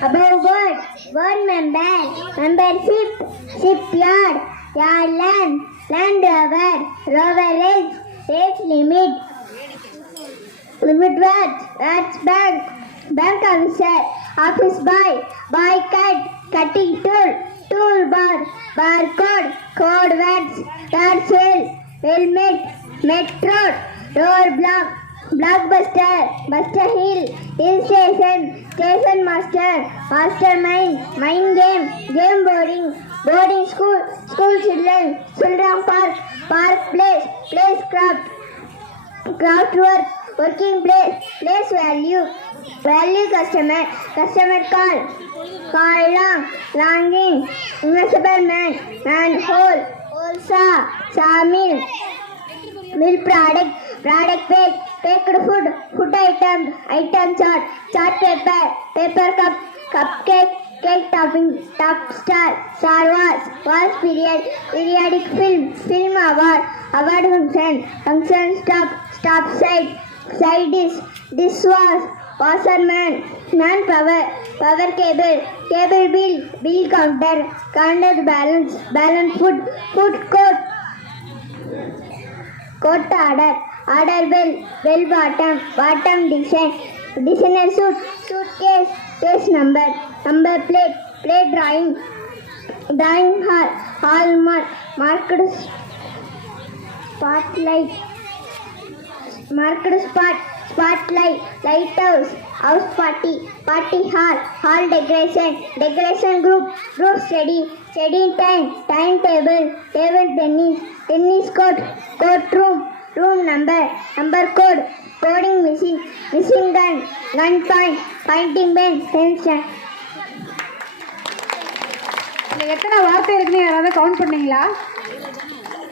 Above board, board membership, shipyard, yard land, land rover race limit words, bank officer, office boy cut, cutting tool bar, barcode, code words, shell, helmet, metro, roadblock, blockbuster, hill station mastermind, mind game boarding school children park place craft work, working place value customer call longing, invisible man hole sawmill, milk product packed food item chart paper cup cupcake cake topping top star wars periodic film award function stop side dish washerman power cable bill counter balance food court order bell bottom designer suitcase case number plate drawing hall marked spotlight lighthouse house party hall decoration group study table tennis court room number coding missing gun point pointing pen tension. எத்தனை வார்த்தை இருக்குன்னு யாராவது count பண்ணீங்களா?